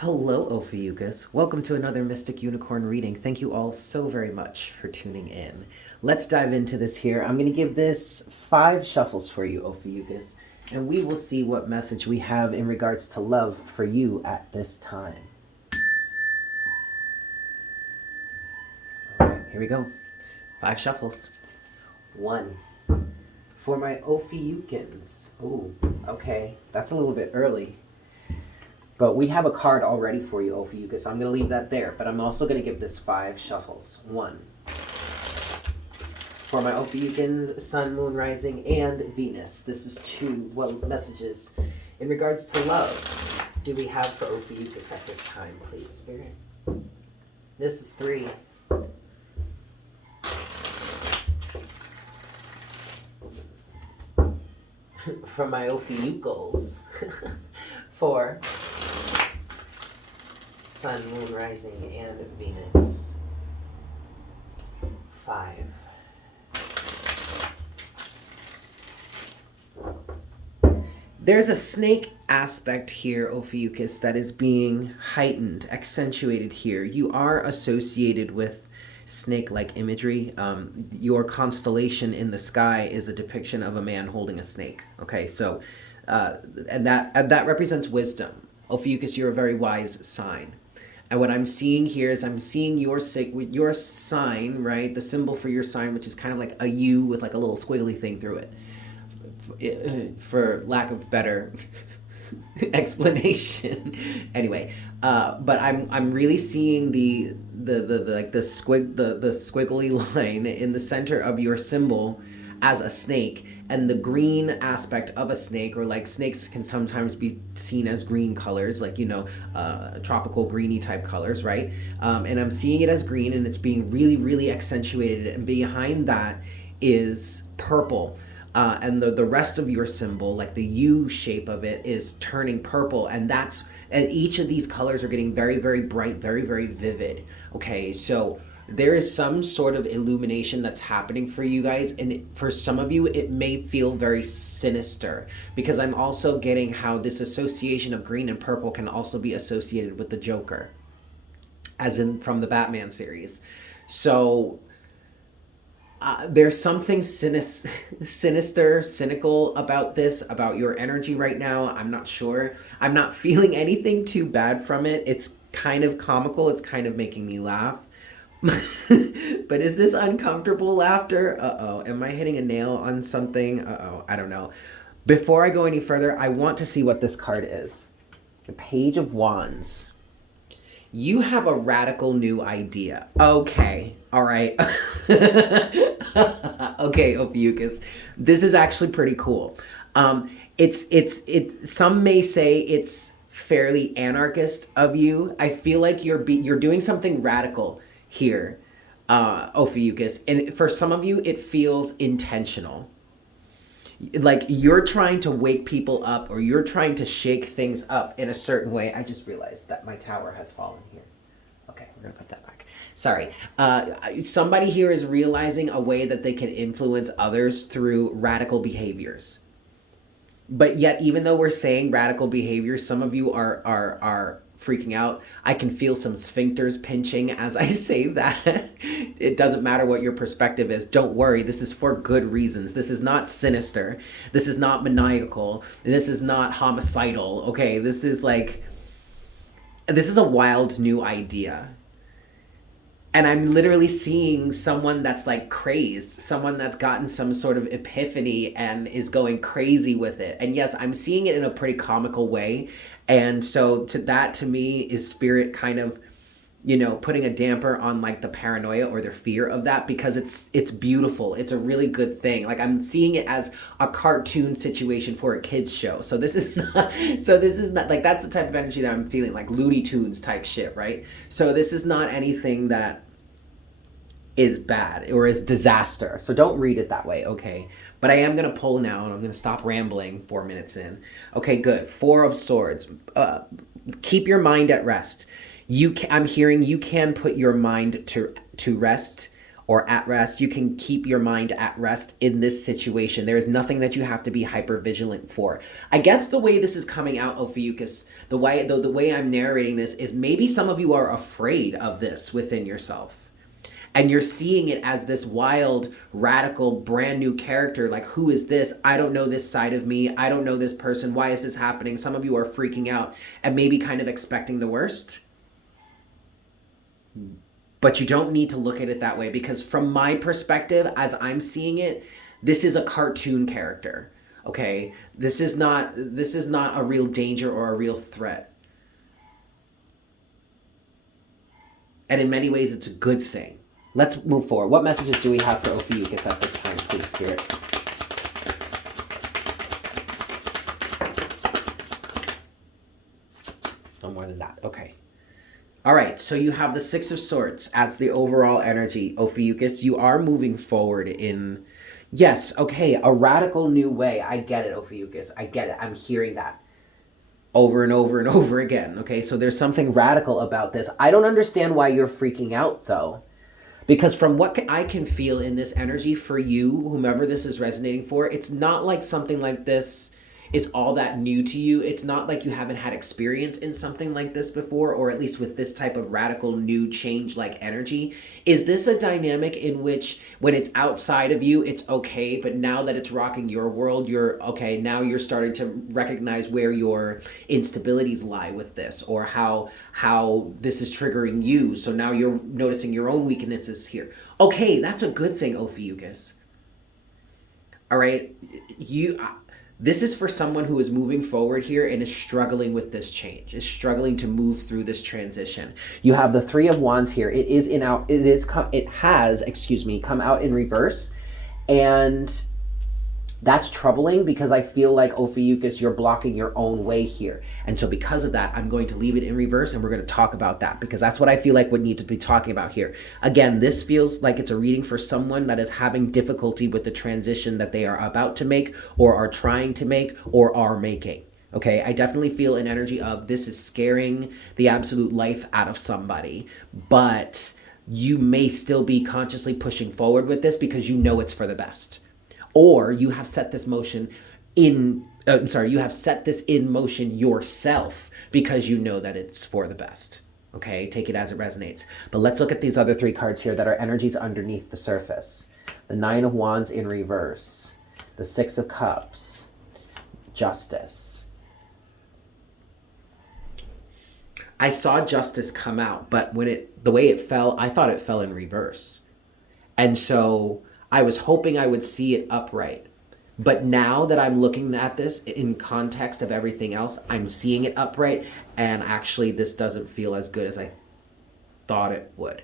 Hello, Ophiuchus. Welcome to another Mystic Unicorn reading. Thank you all so very much for tuning in. Let's dive into this here. I'm going to give this 5 shuffles for you, Ophiuchus, and we will see what message we have in regards to love for you at this time. All right, here we go. 5 shuffles. 1. For my Ophiuchans. Ooh, okay. That's a little bit early. But we have a card already for you, Ophiuchus. I'm going to leave that there, but I'm also going to give this 5 shuffles. 1. For my Ophiuchans, Sun, Moon, Rising, and Venus. This is 2. What messages in regards to love do we have for Ophiuchus at this time, please, Spirit? This is 3. For my Ophiuchals, 4. Sun, Moon, Rising, and Venus. 5. There's a snake aspect here, Ophiuchus, that is being heightened, accentuated here. You are associated with snake-like imagery. Your constellation in the sky is a depiction of a man holding a snake. Okay, so and that represents wisdom. Ophiuchus, you're a very wise sign. And what I'm seeing here is I'm seeing your sign, right? The symbol for your sign, which is kind of like a U with like a little squiggly thing through it, for lack of better explanation. Anyway, but I'm really seeing the squiggly line in the center of your symbol as a snake, and the green aspect of a snake, or like snakes can sometimes be seen as green colors, like, tropical greeny type colors, right? And I'm seeing it as green, and it's being really, really accentuated, and behind that is purple. And the rest of your symbol, like the U shape of it, is turning purple, and each of these colors are getting very, very bright, very, very vivid. Okay, so there is some sort of illumination that's happening for you guys, and for some of you it may feel very sinister, because I'm also getting how this association of green and purple can also be associated with the Joker, as in from the Batman series. So there's something sinister, cynical about this, about your energy right now. I'm not sure. I'm not feeling anything too bad from it. It's kind of comical. It's kind of making me laugh. But is this uncomfortable laughter? Uh-oh. Am I hitting a nail on something? Uh-oh. I don't know. Before I go any further, I want to see what this card is. The Page of Wands. You have a radical new idea. Okay. All right. Okay, Ophiuchus. This is actually pretty cool. Some may say it's fairly anarchist of you. I feel like you're doing something radical here, Ophiuchus, and for some of you it feels intentional, like you're trying to wake people up, or you're trying to shake things up in a certain way. I just realized that my tower has fallen here. Okay, we're gonna put that back. Sorry. Somebody here is realizing a way that they can influence others through radical behaviors. But yet, even though we're saying radical behavior, some of you are freaking out. I can feel some sphincters pinching as I say that. It doesn't matter what your perspective is. Don't worry. This is for good reasons. This is not sinister. This is not maniacal. This is not homicidal. Okay, this is a wild new idea. And I'm literally seeing someone that's like crazed, someone that's gotten some sort of epiphany and is going crazy with it. And yes, I'm seeing it in a pretty comical way. And so to me is spirit kind of, putting a damper on like the paranoia or the fear of that, because it's beautiful. It's a really good thing. Like, I'm seeing it as a cartoon situation for a kids show. So this is not like, that's the type of energy that I'm feeling, like Looney Tunes type shit, right? So this is not anything that is bad or is disaster. So don't read it that way, okay? But I am going to pull now, and I'm going to stop rambling 4 minutes in. Okay, good. 4 of Swords. Keep your mind at rest. I'm hearing you can put your mind to rest, or at rest. You can keep your mind at rest in this situation. There is nothing that you have to be hyper vigilant for. I guess the way this is coming out, Ophiuchus, the way I'm narrating this is maybe some of you are afraid of this within yourself. And you're seeing it as this wild, radical, brand new character. Like, who is this? I don't know this side of me. I don't know this person. Why is this happening? Some of you are freaking out and maybe kind of expecting the worst. But you don't need to look at it that way, because from my perspective, as I'm seeing it, this is a cartoon character. Okay? This is not a real danger or a real threat. And in many ways, it's a good thing. Let's move forward. What messages do we have for Ophiuchus at this time, please, Spirit? No more than that. Okay. All right. So you have the Six of Swords as the overall energy, Ophiuchus. You are moving forward in, yes, okay, a radical new way. I get it, Ophiuchus. I get it. I'm hearing that over and over and over again. Okay. So there's something radical about this. I don't understand why you're freaking out, though. Because from what I can feel in this energy for you, whomever this is resonating for, it's not like something like this is all that new to you. It's not like you haven't had experience in something like this before, or at least with this type of radical new change like energy. Is this a dynamic in which when it's outside of you, it's okay, but now that it's rocking your world, you're okay, now you're starting to recognize where your instabilities lie with this, or how this is triggering you. So now you're noticing your own weaknesses here. Okay, that's a good thing, Ophiuchus. All right, this is for someone who is moving forward here and is struggling with this change, is struggling to move through this transition. You have the Three of Wands here. It has come out in reverse, and that's troubling because I feel like, Ophiuchus, you're blocking your own way here. And so because of that, I'm going to leave it in reverse, and we're going to talk about that, because that's what I feel like we need to be talking about here. Again, this feels like it's a reading for someone that is having difficulty with the transition that they are about to make, or are trying to make, or are making. Okay, I definitely feel an energy of this is scaring the absolute life out of somebody, but you may still be consciously pushing forward with this because you know it's for the best. Or you have set this in motion yourself because you know that it's for the best. Okay, take it as it resonates. But let's look at these other three cards here that are energies underneath the surface. The Nine of Wands in reverse, the Six of Cups, Justice. I saw Justice come out, but the way it fell, I thought it fell in reverse. And so I was hoping I would see it upright. But now that I'm looking at this in context of everything else, I'm seeing it upright, and actually this doesn't feel as good as I thought it would.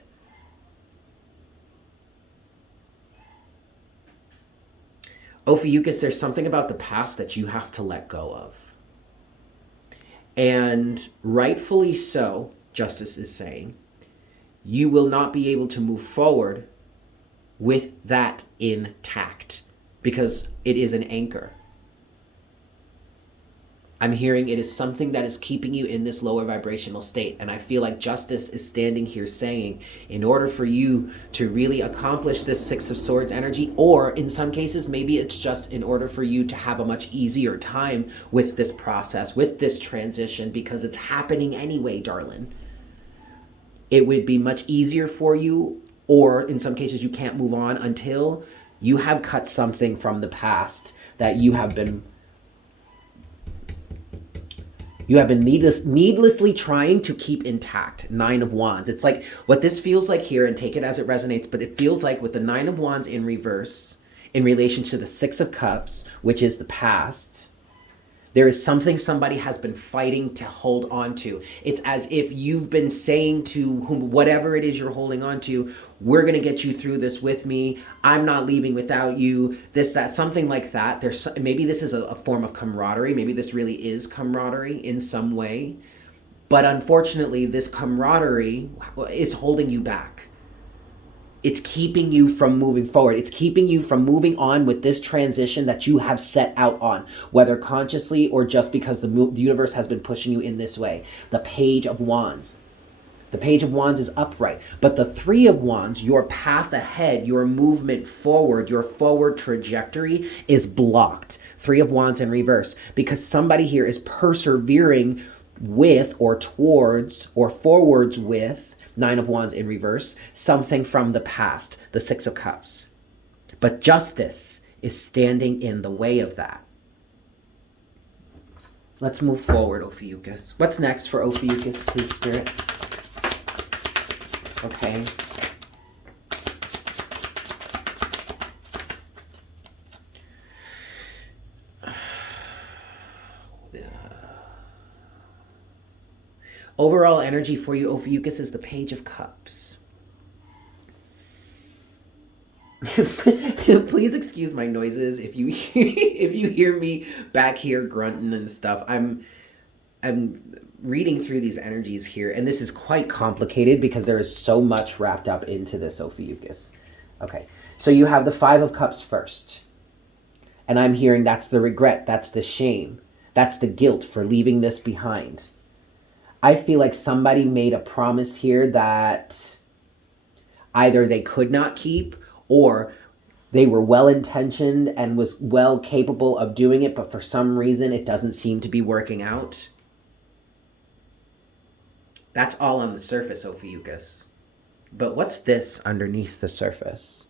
Ophiuchus, there's something about the past that you have to let go of. And rightfully so, Justice is saying, you will not be able to move forward with that intact because it is an anchor. I'm hearing it is something that is keeping you in this lower vibrational state. And I feel like Justice is standing here saying, in order for you to really accomplish this Six of Swords energy, or in some cases, maybe it's just in order for you to have a much easier time with this process, with this transition, because it's happening anyway, darling. It would be much easier for you, or in some cases you can't move on until you have cut something from the past that you have been needlessly trying to keep intact. Nine of Wands. It's like what this feels like here, and take it as it resonates, but it feels like with the Nine of Wands in reverse in relation to the Six of Cups, which is the past, there is something somebody has been fighting to hold on to. It's as if you've been saying to whatever it is you're holding on to, we're going to get you through this with me. I'm not leaving without you. This, that, something like that. Maybe this is a form of camaraderie. Maybe this really is camaraderie in some way. But unfortunately, this camaraderie is holding you back. It's keeping you from moving forward. It's keeping you from moving on with this transition that you have set out on, whether consciously or just because the universe has been pushing you in this way. The Page of Wands. The Page of Wands is upright. But the Three of Wands, your path ahead, your movement forward, your forward trajectory is blocked. Three of Wands in reverse. Because somebody here is persevering with or towards or forwards with, Nine of Wands in reverse, something from the past, the Six of Cups. But justice is standing in the way of that. Let's move forward, Ophiuchus. What's next for Ophiuchus, please, Spirit? Okay. Overall energy for you, Ophiuchus, is the Page of Cups. Please excuse my noises if you if you hear me back here grunting and stuff. I'm reading through these energies here, and this is quite complicated because there is so much wrapped up into this, Ophiuchus. Okay, so you have the Five of Cups first, and I'm hearing that's the regret, that's the shame, that's the guilt for leaving this behind. I feel like somebody made a promise here that either they could not keep or they were well-intentioned and was well capable of doing it, but for some reason it doesn't seem to be working out. That's all on the surface, Ophiuchus. But what's this underneath the surface?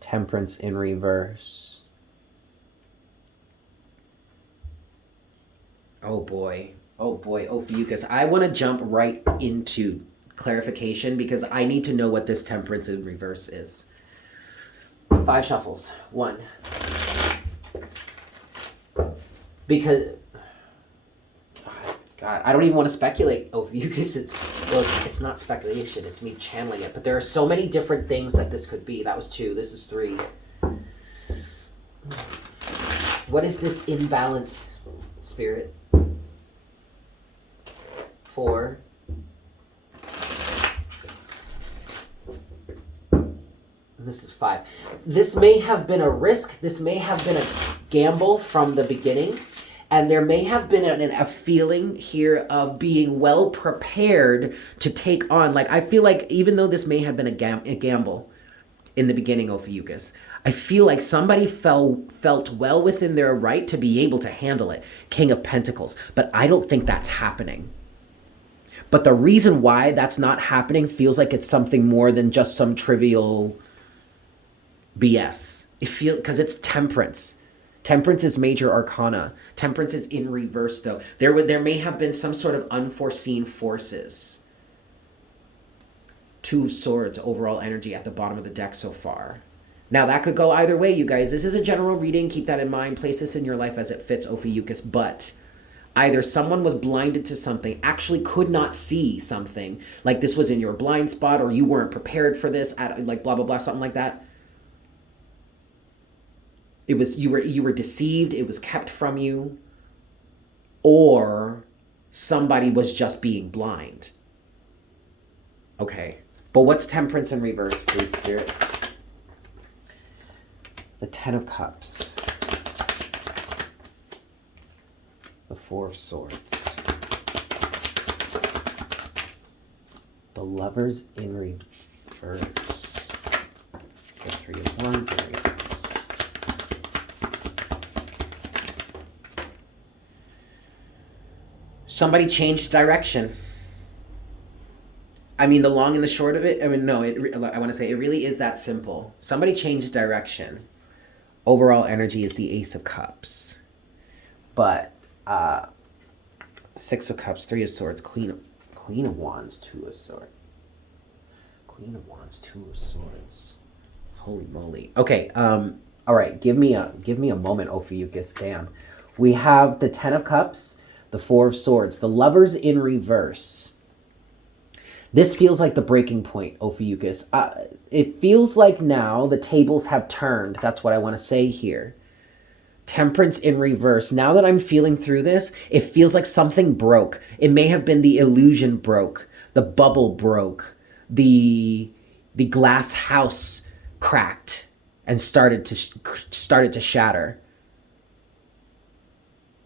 Temperance in reverse. Oh boy, Ophiuchus. I want to jump right into clarification because I need to know what this Temperance in reverse is. 5 shuffles. 1. Because, God, I don't even want to speculate, Ophiuchus. It's not speculation. It's me channeling it. But there are so many different things that this could be. That was 2. This is 3. What is this imbalance, Spirit? 4. And this is 5. This may have been a risk. This may have been a gamble from the beginning. And there may have been a feeling here of being well prepared to take on. Like, I feel like even though this may have been a gamble in the beginning, Ophiuchus, I feel like somebody felt well within their right to be able to handle it. King of Pentacles. But I don't think that's happening. But the reason why that's not happening feels like it's something more than just some trivial BS. It feels because it's Temperance. Temperance is major arcana. Temperance is in reverse, though. There may have been some sort of unforeseen forces. 2 of Swords, overall energy at the bottom of the deck so far. Now, that could go either way, you guys. This is a general reading. Keep that in mind. Place this in your life as it fits, Ophiuchus. But either someone was blinded to something, actually could not see something, like this was in your blind spot, or you weren't prepared for this, like blah, blah, blah, something like that. It was, you were deceived, it was kept from you, or somebody was just being blind. Okay, but what's Temperance in reverse, please, Spirit? The 10 of Cups. The 4 of Swords. The Lovers in reverse. The 3 of Wands in reverse. Somebody changed direction. I mean, the long and the short of it, I mean, no, I want to say it really is that simple. Somebody changed direction. Overall energy is the Ace of Cups. But 6 of Cups, 3 of Swords, Queen of Wands, 2 of Swords. Queen of Wands, 2 of Swords. Holy moly. Okay, all right, give me a moment, Ophiuchus. Damn. We have the 10 of Cups, the 4 of Swords, the Lovers in reverse. This feels like the breaking point, Ophiuchus. It feels like now the tables have turned. That's what I want to say here. Temperance in reverse. Now that I'm feeling through this, it feels like something broke. It may have been the illusion broke. The bubble broke. The glass house cracked and started to shatter.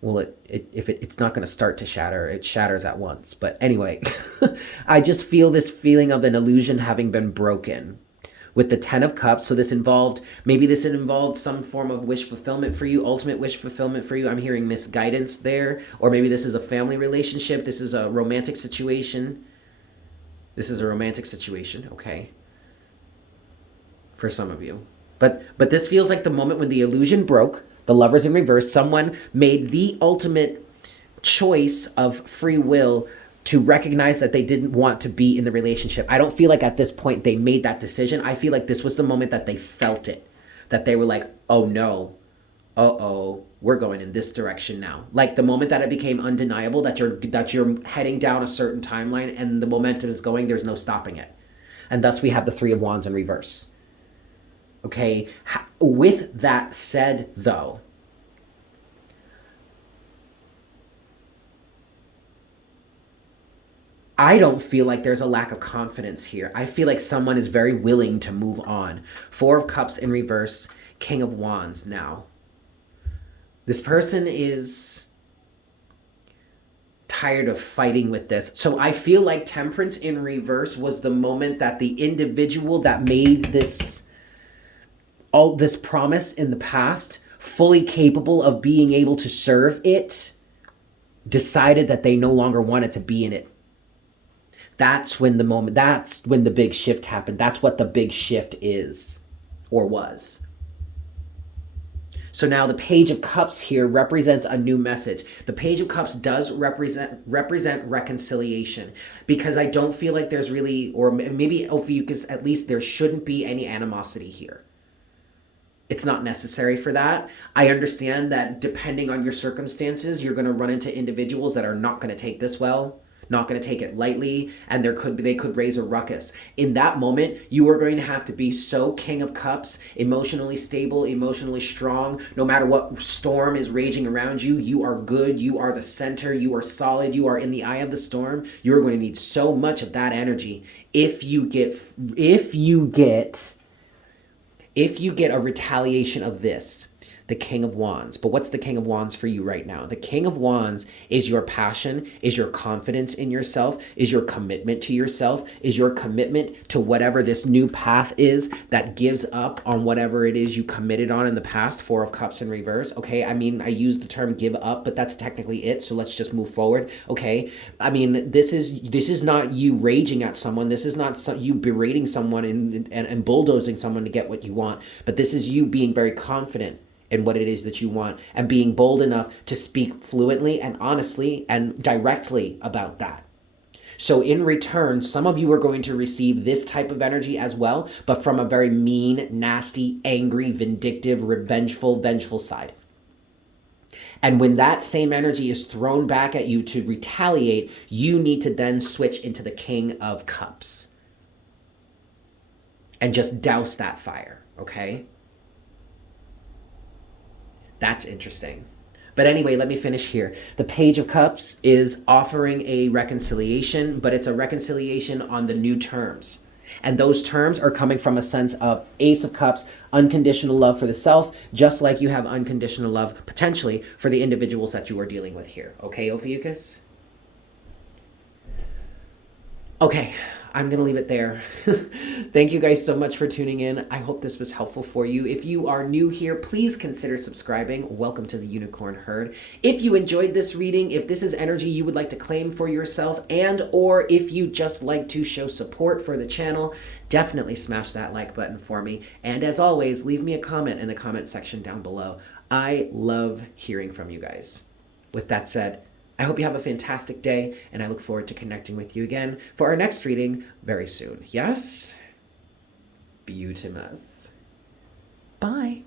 Well, it's not going to start to shatter, it shatters at once. But anyway, I just feel this feeling of an illusion having been broken with the 10 of Cups. So this involved, maybe this involved some form of wish fulfillment for you, ultimate wish fulfillment for you. I'm hearing misguidance there. Or maybe this is a family relationship. This is a romantic situation. This is a romantic situation, okay? For some of you. But this feels like the moment when the illusion broke, the Lovers in reverse, someone made the ultimate choice of free will to recognize that they didn't want to be in the relationship. I don't feel like at this point they made that decision. I feel like this was the moment that they felt it. That they were like, oh no, uh-oh, we're going in this direction now. Like the moment that it became undeniable that you're heading down a certain timeline and the momentum is going, there's no stopping it. And thus we have the Three of Wands in reverse. Okay, with that said though, I don't feel like there's a lack of confidence here. I feel like someone is very willing to move on. Four of Cups in reverse, King of Wands now. This person is tired of fighting with this. So I feel like Temperance in reverse was the moment that the individual that made this promise in the past, fully capable of being able to serve it, decided that they no longer wanted to be in it. That's when the big shift happened. That's what the big shift is, or was. So now the Page of Cups here represents a new message. The Page of Cups does represent reconciliation, because I don't feel like there's really, or maybe Ophiuchus, at least there shouldn't be any animosity here. It's not necessary for that. I understand that depending on your circumstances, you're going to run into individuals that are not going to take this well, not going to take it lightly, and they could raise a ruckus. In that moment, you are going to have to be so King of Cups, emotionally stable, emotionally strong. No matter what storm is raging around you, you are good, you are the center, you are solid, you are in the eye of the storm. You're going to need so much of that energy if you get a retaliation of this, the King of Wands. But what's the King of Wands for you right now? The King of Wands is your passion, is your confidence in yourself, is your commitment to yourself, is your commitment to whatever this new path is that gives up on whatever it is you committed on in the past. Four of Cups in reverse. Okay, I mean, I use the term give up, but that's technically it. So let's just move forward. Okay, I mean, this is not you raging at someone. This is not you berating someone and bulldozing someone to get what you want. But this is you being very confident in what it is that you want and being bold enough to speak fluently and honestly and directly about that. So in return, some of you are going to receive this type of energy as well, but from a very mean, nasty, angry, vindictive, vengeful side. And when that same energy is thrown back at you to retaliate, you need to then switch into the King of Cups and just douse that fire, okay? That's interesting. But anyway, let me finish here. The Page of Cups is offering a reconciliation, but it's a reconciliation on the new terms. And those terms are coming from a sense of Ace of Cups, unconditional love for the self, just like you have unconditional love, potentially, for the individuals that you are dealing with here. Okay, Ophiuchus? Okay, I'm going to leave it there. Thank you guys so much for tuning in. I hope this was helpful for you. If you are new here, please consider subscribing. Welcome to the Unicorn Herd. If you enjoyed this reading, if this is energy you would like to claim for yourself, and or if you just like to show support for the channel, definitely smash that like button for me. And as always, leave me a comment in the comment section down below. I love hearing from you guys. With that said, I hope you have a fantastic day, and I look forward to connecting with you again for our next reading very soon. Yes? Beautimus. Bye.